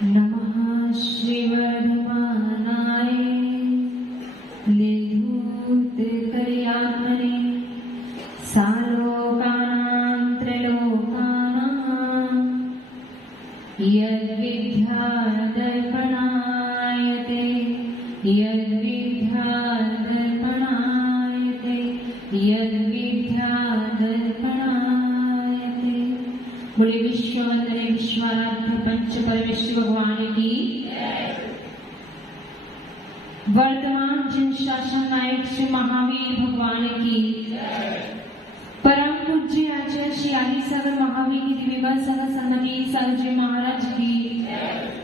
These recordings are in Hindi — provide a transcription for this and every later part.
नमः श्रीवर्धमानाय निर्धूतकर्यात्मने सालोकानां त्रैलोकानां यद्विद्यादर्पणायते यद्विद्यादर्पणायते यद्विद्यादर्पणायते। बोले विश्ववंदने विश्वाराध्य पंच परमेश्वर भगवान की। वर्तमान जिन शासन नायक श्री महावीर भगवान की। परम पूज्य आचार्य श्री आदि सागर महावीर की दिव्य सागर सन्नति सागर जी महाराज की।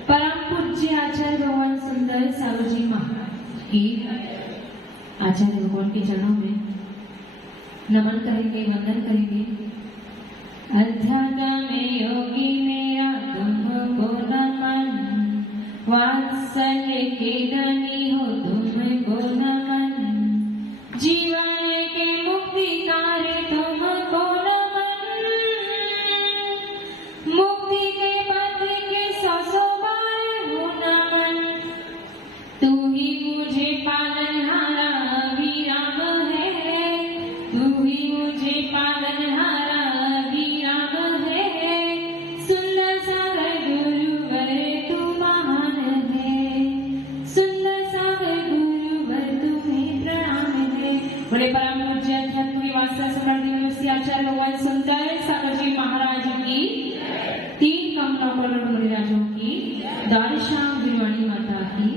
परम पूज्य आचार्य भगवान सुंदर सागर जी महाराज की। आचार्य भगवान के चरणों में नमन करेंगे, वंदन करेंगे। अध्यात्म में योगी मेरा तुमको नमन, वात्सल्य के धनी हो तुमको नमन, जीवन के मुक्तिकारी तुमको नमन, मुक्ति के पथ के ससोबार हो नमन। तू ही मुझे पालनहारा अभिराम है, तू ही मुझे पालनहारा अभिराम है। सुंदर सागर गुरुवर तू महान है, सुंदर सागर गुरुवर तुम्हें प्रणाम है। बड़े परम पूज्य अध्यात्म वास्ता सम्राट आचार्य भगवान सुंदर सागर जी महाराज की। तीन कमलों पर मुनिराजों की। दारिश्याम गिरवाणी माता की।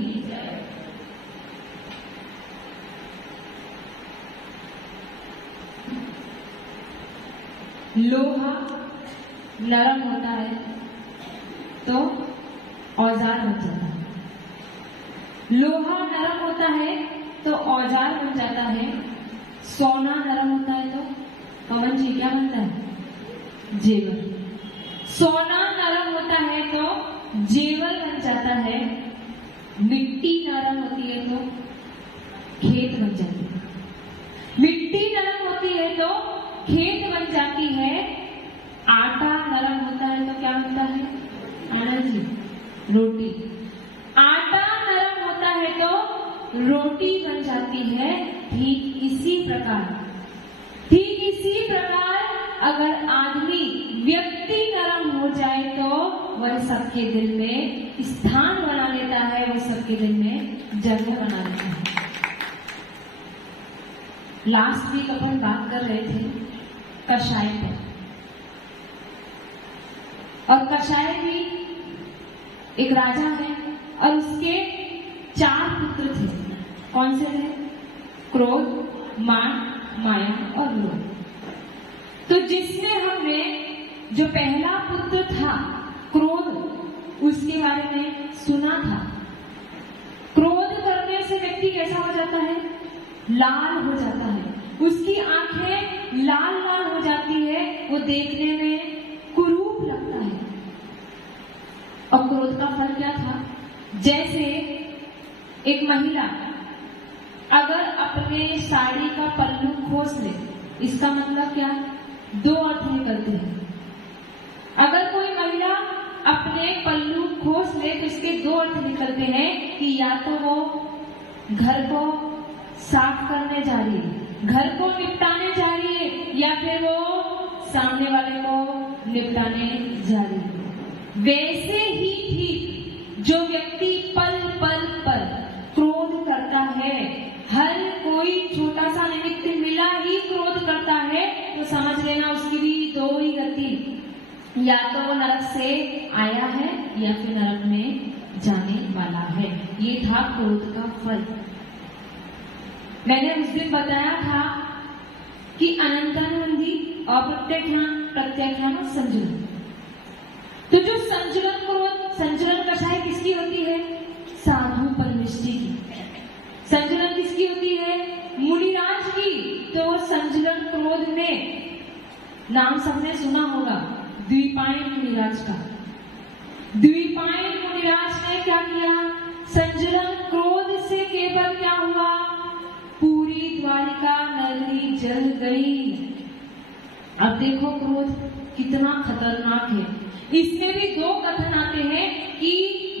लोहा नरम होता है तो औजार बन जाता है, लोहा नरम होता है तो औजार बन जाता है। सोना नरम होता है तो पवन जी क्या बनता है? जेवर। सोना नरम होता है तो जेवर बन जाता है। मिट्टी नरम होती है तो खेत बन जाती है, मिट्टी नरम होती है तो खेत बन जाती है। आटा नरम होता है तो क्या होता है? आनंद जी रोटी। आटा नरम होता है तो रोटी बन जाती है। ठीक इसी प्रकार अगर आदमी व्यक्ति नरम हो जाए तो वह सबके दिल में स्थान बना लेता है, वह सबके दिल में जगह बना लेता है। लास्ट वीक अपन बात कर रहे थे कषाय पर, और कषाय भी एक राजा है और उसके 4 पुत्र थे। कौन से थे? क्रोध, मान, माया और लोभ। तो जिसमें हमने जो पहला पुत्र था क्रोध, उसके बारे में सुना था। क्रोध करने से व्यक्ति कैसा हो जाता है? लाल हो जाता है, उसकी आंखें लाल लाल हो जाती है, वो देखने में कुरूप लगता है। और क्रोध का फल क्या था? जैसे एक महिला अगर अपने साड़ी का पल्लू खोस ले, इसका मतलब क्या? 2 अर्थ निकलते हैं। अगर कोई महिला अपने पल्लू खोस ले तो इसके 2 अर्थ निकलते हैं कि या तो वो घर को साफ करने जा रही है, घर को निपटाने जा रही है, या फिर वो सामने वाले को निपटाने जा रही है। वैसे ही ठीक जो व्यक्ति पल पल पर क्रोध करता है, हर कोई छोटा सा निमित्त मिला ही क्रोध करता है, तो समझ लेना उसकी भी 2 ही गति, या तो वो नरक से आया है या फिर नरक में जाने वाला है। ये था क्रोध का फल। मैंने उस दिन बताया था कि अनंतानुबंधी, अप्रत्यक्षान, प्रत्यक्षान और संजुलन। तो जो संजुलन क्रोध, संजुलन कषाय किसकी होती है? साधु परमिष्टि की। संजुलन किसकी होती है? मुनिराज की। तो संजुलन क्रोध में नाम सबने सुना होगा द्विपायन मुनिराज का। द्विपायन मुनिराज ने क्या किया? संजुलन क्रोध से केवल क्या हुआ? पूरी द्वारिका नगरी जल गई। अब देखो क्रोध कितना खतरनाक है। इसमें भी 2 कथन आते हैं कि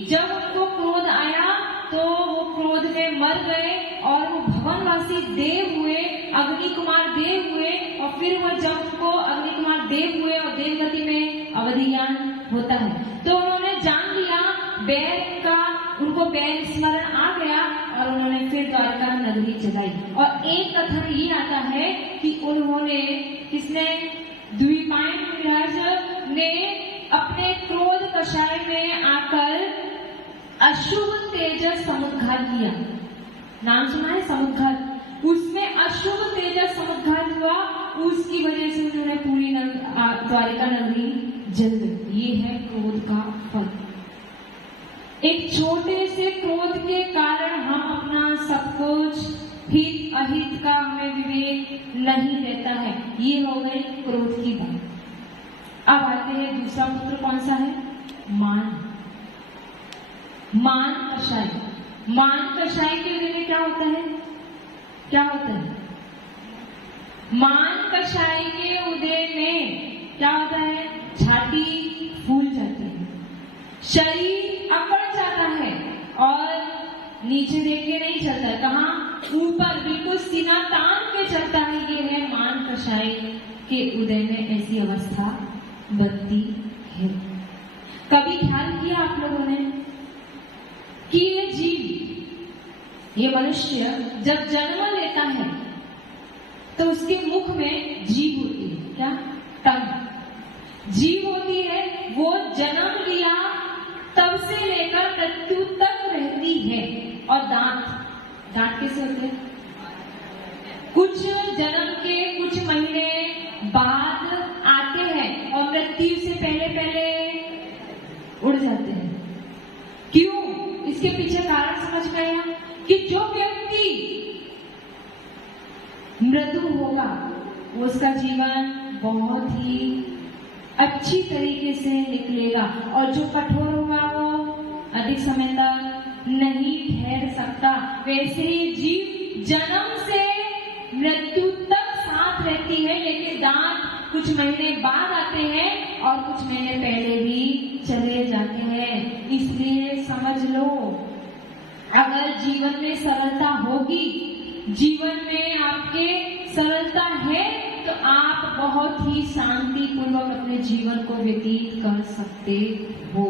जब उनको क्रोध आया तो वो क्रोध में मर गए और वो भवनवासी देव हुए, अग्नि कुमार देव हुए, और फिर वो जब उनको अग्नि कुमार देव हुए और देवगति में अवधि ज्ञान होता है तो उन्होंने जान लिया बैल का, उनको बैल स्मरण आ गया और उन्होंने फिर द्वारका नगरी चलाई। और एक कथन ये आता है कि उन्होंने, किसने, द्विपायन विराज ने अपने क्रोध कषाय में आकर अशुभ तेजस समुद्घात किया। नाम सुना है समुद्घात? उसमें अशुभ तेजस समुद्घात हुआ, उसकी वजह से उन्होंने पूरी द्वारिका नगरी जल गई। ये है क्रोध का फल। एक छोटे से क्रोध के कारण हम अपना सब कुछ, हित अहित का हमें विवेक नहीं रहता है। ये हो गई क्रोध की बात। अब आते हैं दूसरा पुत्र कौन सा है? मान। मान कषाय। मान कषाय के उदय में क्या होता है? क्या होता है? मान कषाय के उदय में क्या होता है? छाती फूल जाती है, शरीर अकड़ जाता है और नीचे देख के नहीं चलता, कहाँ? ऊपर, बिल्कुल सीना तान के चलता है। ये है मान कषाय के उदय में ऐसी अवस्था बनती है। कभी ख्याल किया आप लोगों ने कि ये जीव, ये मनुष्य जब जन्म लेता है तो उसके मुख में जीभ होती है। क्या? टंग जीभ होती है। वो जन्म लिया तब से लेकर मृत्यु तक रहती है। और दांत, दांत कैसे होते हैं? कुछ जन्म के कुछ महीने बाद आते हैं और मृत्यु से पहले पहले उड़ जाते हैं। क्यों? इसके पीछे कारण समझ में आया कि जो व्यक्ति मृदु होगा उसका जीवन बहुत ही अच्छी तरीके से निकलेगा, और जो कठोर होगा वो अधिक समय तक नहीं ठहर सकता। वैसे ही जीव जन्म से मृत्यु तक साथ रहती है, लेकिन दांत कुछ महीने बाद आते हैं और कुछ महीने पहले भी चले जाते हैं। इसलिए समझ लो, अगर जीवन में सरलता होगी, जीवन में आपके सरलता है, तो आप बहुत ही शांति पूर्वक अपने जीवन को व्यतीत कर सकते हो।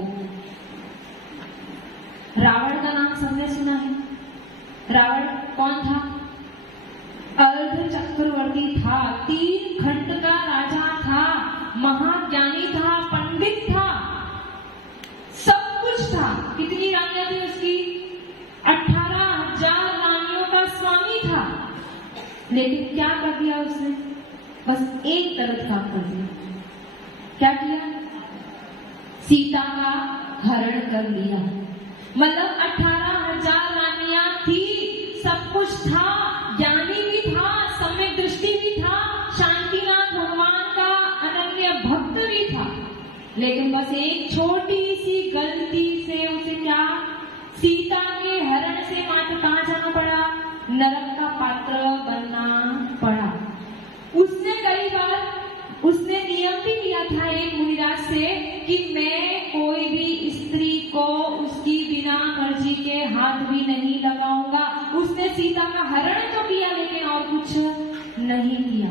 रावण का नाम सबने सुना है। रावण कौन था? अर्ध चक्रवर्ती था, 3 खंड का राजा था, महाज्ञानी था, पंडित था, सब कुछ था। कितनी रानियां थी उसकी? 18,000 रानियों का स्वामी था। लेकिन क्या कर दिया उसने? बस एक गलत काम कर दिया। क्या किया? सीता का हरण कर लिया। मतलब 18,000 रानियां थी, सब कुछ था, ज्ञानी भी था, सम्यक दृष्टि भी था, शांतिनाथ भगवान का अनन्य भक्त भी था, लेकिन बस एक छोटी सी गलती से उसे क्या? सीता के हरण से मात्र कहां जाना पड़ा? नरक का पात्र बनना पड़ा। उसने कई बार उसने नियम भी लिया था एक मुनिराज से कि मैं कोई भी स्त्री को उसकी बिना मर्जी के हाथ भी नहीं लगाऊंगा। उसने सीता का हरण तो किया, लेकिन और कुछ नहीं किया।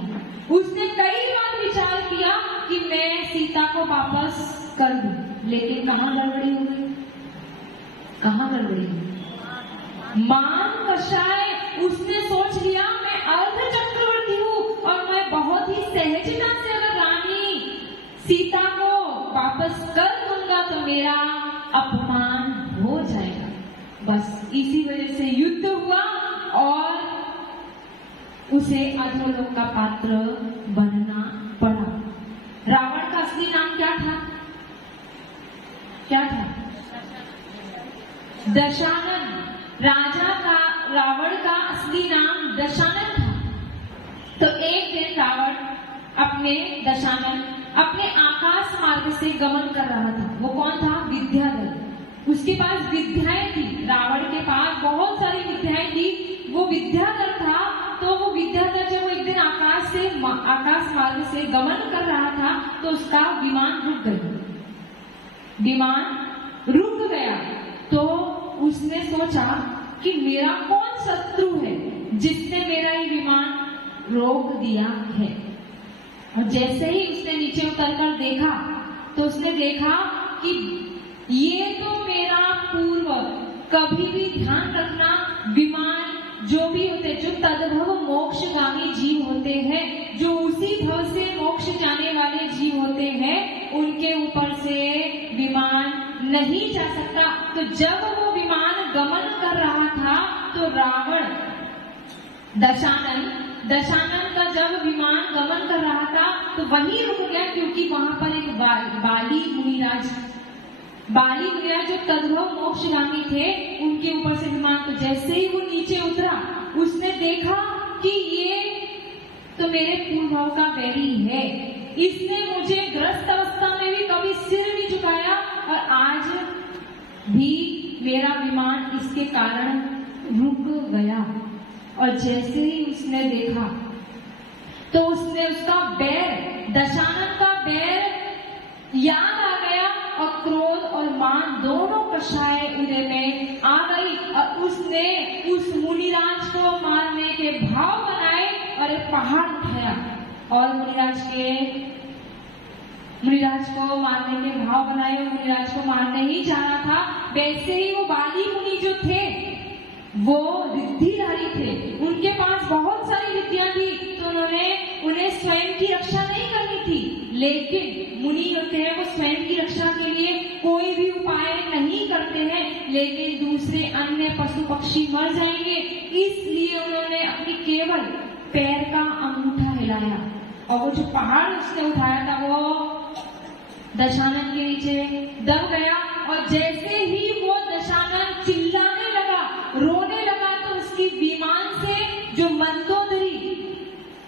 उसने कई बार विचार किया कि मैं सीता को वापस कर दूं, लेकिन कहां गड़बड़ी हो गई? कहां गड़बड़ी हुई? मान कषाय उसने सोच लिया मैं अर्ध चक्रवर्ती हूँ और मैं बहुत ही सहजता से अगर रानी सीता को वापस कर दूंगा तो मेरा अपमान हो जाएगा। बस इसी वजह से युद्ध हुआ और उसे अधोलोक का पात्र बनना पड़ा। रावण का असली नाम क्या था? क्या था? दशानन। राजा का, रावण का असली नाम दशानन था। तो एक दिन रावण दशानन अपने आकाश मार्ग से गमन कर रहा था। वो कौन था? विद्याधर। उसके पास विद्याएं थी। रावण के पास बहुत सारी विद्याएं थी। वो विद्याधर था। तो वो विद्याधर जब वो एक दिन आकाश मार्ग से गमन कर रहा था तो उसका विमान रुक गया। विमान रुक गया उसने सोचा कि मेरा कौन शत्रु है जिसने मेरा ये विमान रोक दिया है। और जैसे ही उसने नीचे उतरकर देखा तो उसने देखा कि ये तो मेरा पूर्व, कभी भी ध्यान रखना, विमान जो भी होते, जो तद्भव मोक्षगामी जीव होते हैं, जो उसी भव से मोक्ष जाने वाले जीव होते हैं, उनके ऊपर से विमान नहीं जा सकता। तो जब वो विमान गमन कर रहा था तो रावण दशानन का जब विमान गमन कर रहा था तो वहीं रुक गया, क्योंकि वहां पर एक बाली मुनिराज जो तद्भव मोक्षगामी थे, उनके ऊपर से विमान, तो जैसे ही वो नीचे उतरा उसने देखा कि ये तो मेरे पूर्वभाव का बैरी है, इसने मुझे ग्रस्त अवस्था में भी कभी सिर नहीं झुकाया और आज भी मेरा विमान इसके कारण रुक गया। और जैसे ही उसने देखा तो उसने उसका बैर, दशानन का बैर याद आ गया और क्रोध और मान दोनों कषाय उदय में आ गई और उसने उस मुनिराज को मारने के भाव बनाए और एक पहाड़ उठाया और मुनिराज को मारने के भाव बनाए और मुनिराज को मारने ही जा रहा था। वैसे ही वो बाली मुनि जो थे वो रिद्धिधारी थे, उनके पास बहुत सारी विद्या थी, तो उन्हें स्वयं की रक्षा नहीं करनी थी। लेकिन मुनि होते हैं वो स्वयं की रक्षा के लिए कोई भी उपाय नहीं करते हैं, लेकिन दूसरे अन्य पशु पक्षी मर जाएंगे, इसलिए उन्होंने अपनी केवल पैर का अंगूठा हिलाया और वो जो पहाड़ उसने उठाया था वो दशानन के नीचे दब गया। और जैसे ही वो दशानन चिल्लाने लगा, रोने लगा, तो उसकी विमान से जो मंदोदरी,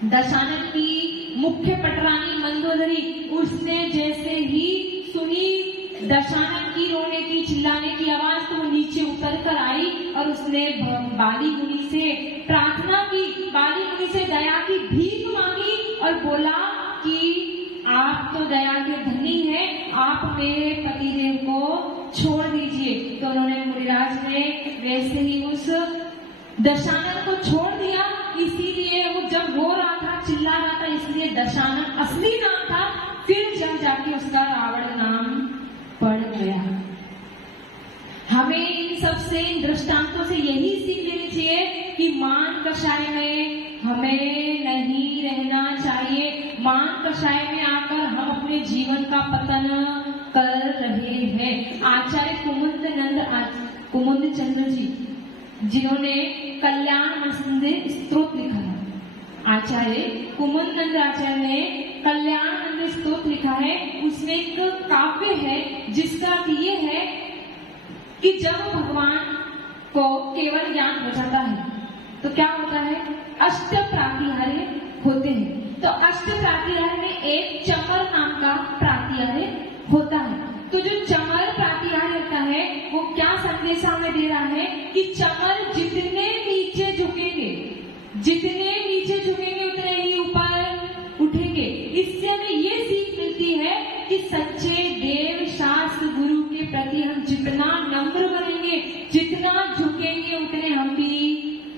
दशानन की मुख्य पटरानी मंदोदरी, उसने जैसे ही सुनी दशानन की रोने की, चिल्लाने की आवाज, तो वो नीचे उतर कर आई और उसने बाली मुनि से प्रार्थना की, बाली मुनि से दया की भीख मांगी और बोला कि आप तो दया के धनी हैं, आप मेरे पतिदेव को छोड़ दीजिए। तो उन्होंने, मुनिराज ने वैसे ही उस दशानन को छोड़ दिया। इसीलिए वो जब रो रहा था, चिल्ला रहा था, इसलिए दशानन असली नाम था, फिर जब जाके उसका रावण नाम पड़ गया। हमें इन सबसे, इन दृष्टांतों से यही सीख लेनी चाहिए कि मान कषाय में हमें नहीं रहना चाहिए। मान कषाय में आकर हम अपने जीवन का पतन कर रहे हैं। आचार्य कुमुद चंद्र जी, जिन्होंने कल्याण मंदिर स्तोत्र लिखा है, आचार्य कुमुद नंद आचार्य ने कल्याण मंदिर स्तोत्र लिखा है, उसमें एक काव्य है जिसका अर्थ ये है कि जब भगवान को केवल ज्ञान हो जाता है तो क्या होता है, अष्ट प्रातिहार्य होते हैं। तो अष्ट प्रातिहार्य में एक चमर नाम का प्रातिहार्य होता है। तो जो चमर प्रातिहार्य होता है वो क्या संदेश हमें दे रहा है कि चमर जितने नीचे झुकेंगे उतने ही ऊपर उठेंगे। इससे हमें ये सीख मिलती है कि सच्चे देव शास्त्र गुरु के प्रति हम जितना नम्र बनेंगे, जितना झुकेंगे, उतने हम भी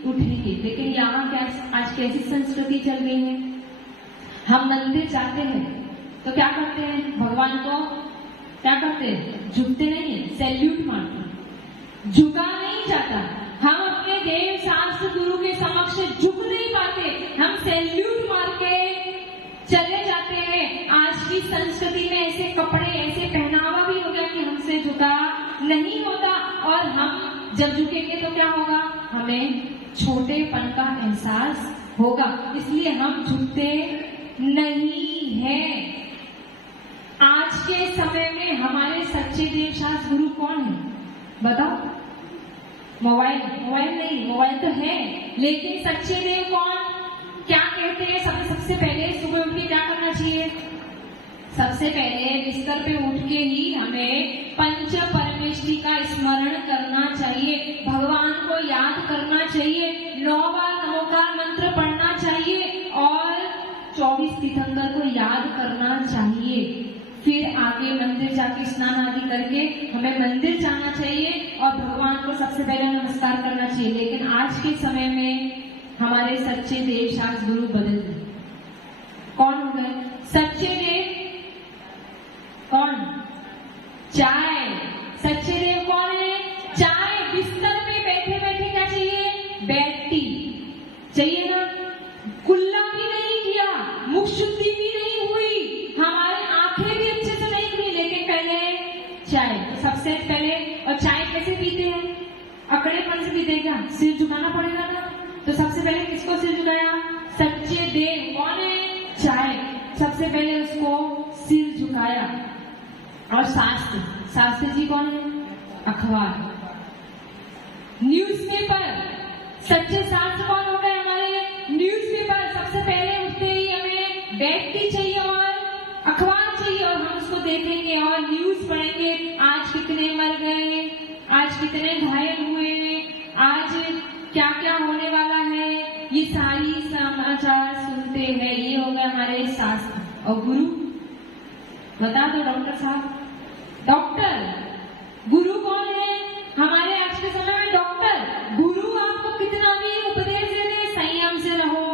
उठेंगे। लेकिन यहाँ क्या आज कैसी संस्कृति चल रही है, हम मंदिर जाते हैं तो क्या करते हैं, भगवान को क्या करते हैं, झुकते नहीं है, सैल्यूट मारते हैं, झुका नहीं जाता। हम अपने देव शास्त्र गुरु के समक्ष झुक नहीं पाते, हम सैल्यूट मार के चले जाते हैं। आज की संस्कृति में ऐसे कपड़े, ऐसे पहनावा भी हो गया कि हमसे झुका नहीं होता, और हम जब झुकेंगे तो क्या होगा, हमें छोटेपन का एहसास होगा, इसलिए हम झुकते नहीं हैं। आज के समय में हमारे सच्चे देव शास्त्र गुरु कौन है बताओ? मोबाइल नहीं, मोबाइल तो है, लेकिन सच्चे देव कौन? क्या कहते हैं? सबसे पहले सुबह उठ के क्या करना चाहिए? सबसे पहले बिस्तर पे उठ के ही हमें पंच परमेष्टि का स्मरण करना चाहिए, भगवान को याद करना चाहिए, 9 बार नमोकार मंत्र पढ़ना चाहिए और 24 तीर्थंकर को याद करना चाहिए। फिर आगे मंदिर जाके स्नान आदि करके हमें मंदिर जाना चाहिए और भगवान को सबसे पहले नमस्कार करना चाहिए। लेकिन आज के समय में हमारे सच्चे देव शास्त्र गुरु बदल गए। कौन हो गए सच्चे देव? कौन? चाय। सच्चे देव कौन है? चाय। बिस्तर पे बैठे बैठे क्या चाहिए? बेड टी चाहिए ना। कुल्ला भी नहीं किया, मुख शुद्धि भी नहीं हुई, हमारी आंखें भी अच्छे से नहीं खुली, लेकिन पहले चाय। तो सबसे पहले, और चाय कैसे पीते हैं? अकड़ेपन से पीते क्या? सिर झुकाना पड़ेगा ना। तो सबसे पहले किसको सिर झुकाया? सच्चे देव। कौन है? चाय। सबसे पहले उसको सिर झुकाया। और शास्त्र जी कौन है? अखबार, न्यूज़पेपर। सच्चे शास्त्र कौन हो गए हमारे? न्यूज़पेपर। सबसे पहले उठते ही हमें बेड टी चाहिए और अखबार चाहिए, और हम उसको देखेंगे और न्यूज पढ़ेंगे। आज कितने मर गए, आज कितने घायल हुए, आज क्या क्या होने वाला है, ये सारी समाचार सुनते हैं। ये हो गए हमारे शास्त्र। और गुरु बता दो डॉक्टर साहब। डॉक्टर गुरु कौन है हमारे आज के समय में? डॉक्टर। गुरु आपको कितना भी उपदेश दे दे, संयम से रहो,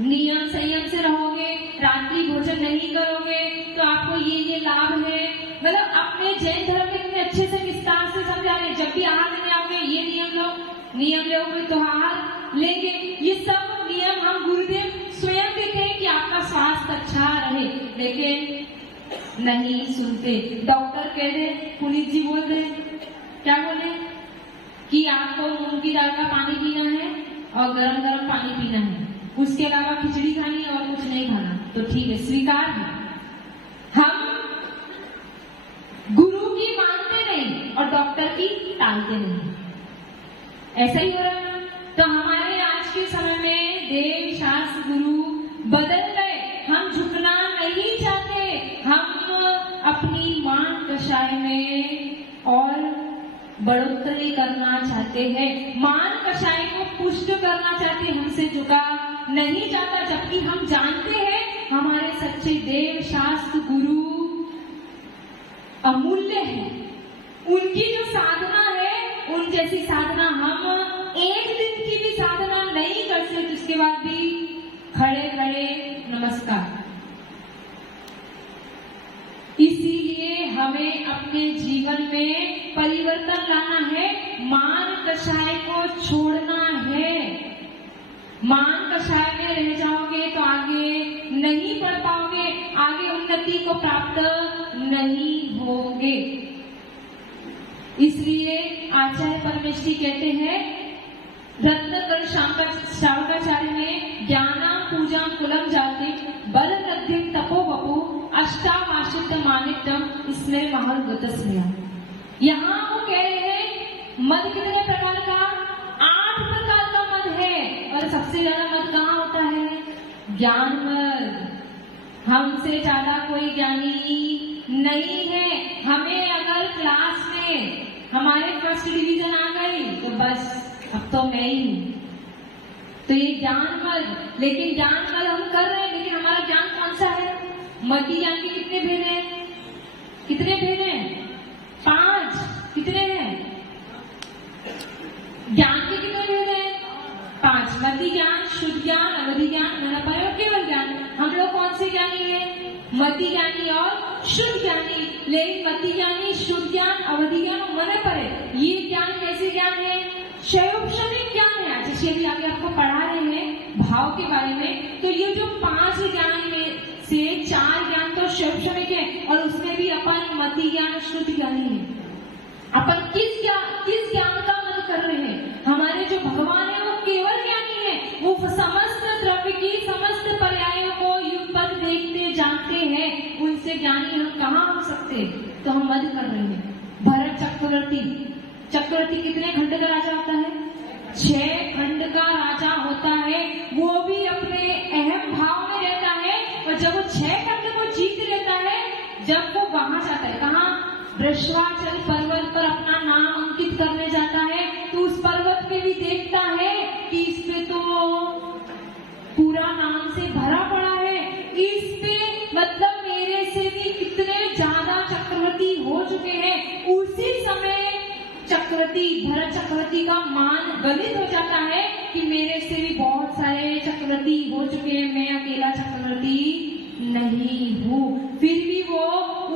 नियम संयम से रहोगे, रात्रि भोजन नहीं करोगे तो आपको ये लाभ है। मतलब अपने जैन धर्म में इतने अच्छे से विस्तार से समझा रहे। जब भी आहार लेने आओगे ये नियम लो, नियम लोगे तो आहार लेंगे। ये सब नियम हम गुरुदेव स्वयं देते हैं कि आपका स्वास्थ्य अच्छा रहे, लेकिन नहीं सुनते। डॉक्टर कह रहे, पुनीत जी बोल रहे, क्या बोले कि आपको मूंग की दाल का पानी पीना है और गरम गरम पानी पीना है, उसके अलावा खिचड़ी खानी है और कुछ नहीं खाना। तो ठीक है, स्वीकार है। हम गुरु की मानते नहीं और डॉक्टर की टालते नहीं। ऐसा ही हो रहा है। तो हमारे आज के समय में देव शास्त्र गुरु बदल गए। हम झुकना नहीं चाहते, हम अपनी मान कषाय में और बढ़ोतरी करना चाहते हैं, मान कषाय को पुष्ट करना चाहते हैं, हमसे झुका नहीं जाता। जबकि हम जानते हैं हमारे सच्चे देव शास्त्र गुरु अमूल्य है। उनकी जो साधना है, उन जैसी साधना हम एक दिन की भी साधना नहीं कर सकते। उसके बाद भी खड़े खड़े नमस्कार। इसीलिए हमें अपने जीवन में परिवर्तन लाना है, मान कषाय को छोड़ना है। मान कषाय में रह जाओगे तो आगे नहीं बढ़ पाओगे, आगे उन्नति को प्राप्त नहीं होगे। इसलिए आचार्य परमेष्ठी कहते हैं, रत्नकर शावकाचार्य में ज्ञाना पूजा कुलम जाति बल लब्धि तपो बपु अष्टावाशित मानित्यम इसमें महल गतस्मया। यहाँ वो कह रहे हैं मद कितने प्रकार का? 8 प्रकार का मद है। और सबसे ज्यादा मद कहाँ होता है? ज्ञान मद। हमसे ज्यादा कोई ज्ञानी नहीं है। हमें अगर क्लास में हमारे फर्स्ट डिवीजन आ गई तो बस अब तो मैं ही हूं। तो ये ज्ञान मद, लेकिन ज्ञान मद हम कर रहे हैं, लेकिन हमारा ज्ञान कौन सा है? मदी ज्ञान के कितने भेद हैं? कितने भेद हैं? 5। कितने हैं? ज्ञान के कितने भेद हैं? 5। मदी ज्ञान, शुद्ध ज्ञान, अवधि ज्ञान, मनपय और केवल ज्ञान। हम लोग कौन से ज्ञानी है? मति ज्ञानी और शुद्ध ज्ञानी। लेकिन मति ज्ञानी, शुद्ध ज्ञान, अवधि ज्ञान और मनपय, ये ज्ञान कैसे ज्ञान है? शैवक्षणिक ज्ञान है। जैसे अभी आगे आपको पढ़ा रहे हैं भाव के बारे में, तो ये जो 5 ज्ञान में से 4 ज्ञान तो शैवक्षणिक है, और उसमें भी अपन मति ज्ञान, शुद्ध ज्ञानी है। अपन किस ज्ञान का मन कर रहे हैं? हमारे जो भगवान है वो केवल ज्ञानी है। वो समस्त द्रव्य की समस्त पर्यायों को युगपद देखते जानते हैं। उनसे ज्ञानी हम कहाँ हो सकते? तो हम मद कर रहे हैं। भरत चक्रवर्ती कितने खंड का राजा होता है? 6 खंड का राजा होता है। वो भी अपने अहम भाव में रहता है, और जब वो 6 खंड को जीत लेता है, जब वो वहां जाता है, कहाँ? वृषभाचल पर्वत पर अपना नाम अंकित करने जाता है, तो उस पर्वत पे भी देखता है कि इस पे तो पूरा नाम से भरा पड़ा है, इस पे मतलब मेरे से भी कितने ज्यादा चक्रवर्ती हो चुके हैं। उसी समय चक्रवर्ती प्रति भरत चक्रवर्ती का मान गलित हो जाता है कि मेरे से भी बहुत सारे चक्रवर्ती हो चुके हैं, मैं अकेला चक्रवर्ती नहीं हूँ। फिर भी वो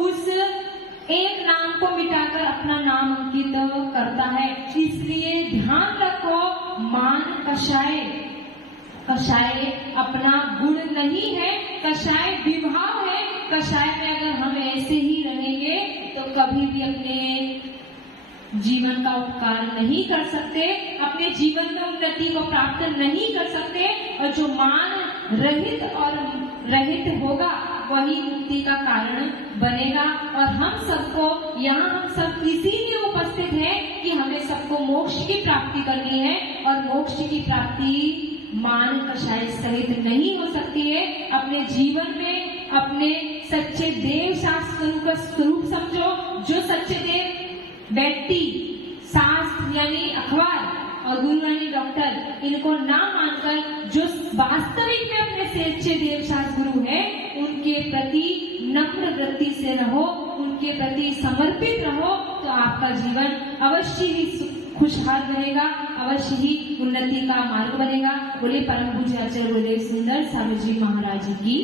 उस एक नाम को मिटाकर अपना नाम अंकित करता है। इसलिए ध्यान रखो, मान कषाय अपना गुण नहीं है, कषाय विभाव है। कषाय में अगर हम ऐसे ही रहेंगे तो कभी भी अपने जीवन का उपकार नहीं कर सकते, अपने जीवन में उन्नति को प्राप्त नहीं कर सकते। और जो मान रहित होगा वही मुक्ति का कारण बनेगा। और हम सबको यहाँ हम सब इसीलिए उपस्थित हैं कि हमें सबको मोक्ष की प्राप्ति करनी है, और मोक्ष की प्राप्ति मान कषाय सहित नहीं हो सकती है। अपने जीवन में अपने सच्चे देव शास्त्र का स्वरूप समझो। जो सच्चे देव व्यक्ति शास्त्र यानी अखबार और गुरु यानी डॉक्टर, इनको ना मानकर जो वास्तविक में अपने सच्चे देव शास्त्र गुरु है, उनके प्रति नम्र वृत्ति से रहो, उनके प्रति समर्पित रहो, तो आपका जीवन अवश्य ही खुशहाल बनेगा, अवश्य ही उन्नति का मार्ग बनेगा। बोले परम पूज्य आचार्य गुरुदेव सुंदर स्वामी जी महाराज की।